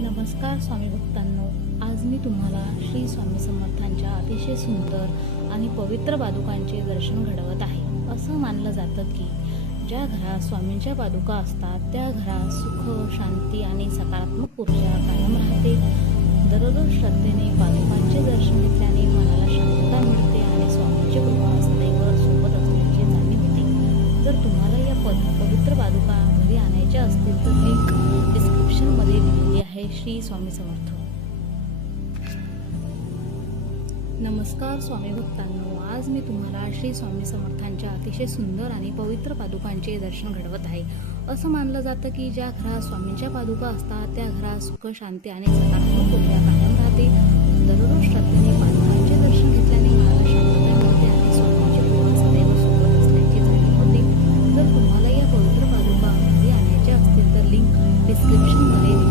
नमस्कार स्वामी भक्तांनो. आज मी तुम्हाला श्री स्वामी समर्थांच्या अतिशय सुंदर आणि पवित्र पादुकांचे दर्शन घडवत आहे. असं मानलं जातं की ज्या घरात स्वामींच्या पादुका असतात त्या घरात सुख, शांती आणि सकारात्मक ऊर्जा कायम राहते. दररोज श्रद्धेने पादुकांचे दर्शन घेतल्याने मनाला शांतता मिळते आणि स्वामींची कृपा सदैव सोबत असल्याची जाणीव होते. जर तुम्हाला या पवित्र पादुका घरी आणायच्या असतील तर लिंक डिस्क्रिप्शनमध्ये दिलेली आहे. श्री स्वामी समर्थ. नमस्कार स्वामी भक्तांनो. आज मी तुम्हाला श्री स्वामी समर्थांच्या अतिशय सुंदर आणि पवित्र पादुकांचे दर्शन घडवत आहे. असं मानलं जातं की ज्या घरात स्वामींच्या पादुका असतात त्या घरात सुख, शांती आणि सकारात्मक ऊर्जा कायम राहते. दररोज श्रद्धेने पादुकांचे दर्शन घेतल्याने मनाला शांतता मिळते आणि स्वामींची कृपा सदैव सोबत असल्याची जाणीव होते. जर तुम्हाला या पवित्र पादुका घरी आणायच्या असतील तर लिंक डिस्क्रिप्शनमध्ये